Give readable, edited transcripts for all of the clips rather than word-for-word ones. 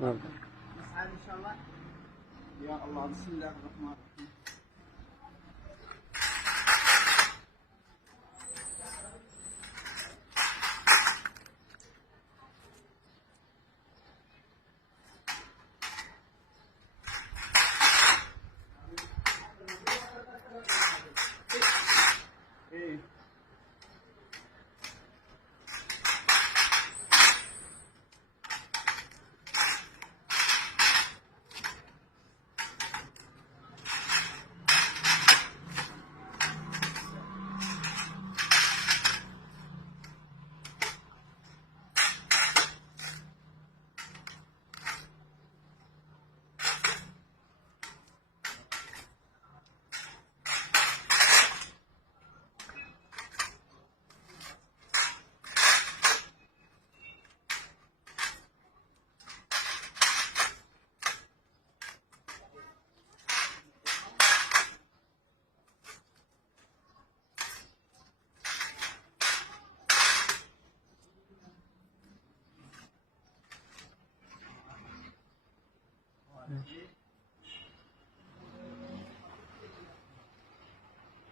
نعم. نسعد ان شاء الله. يا الله، بسم الله الرحمن الرحيم.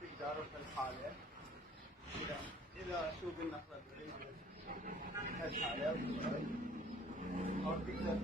تقدر في الحالة إذا شو قلنا الحالة أو تقدر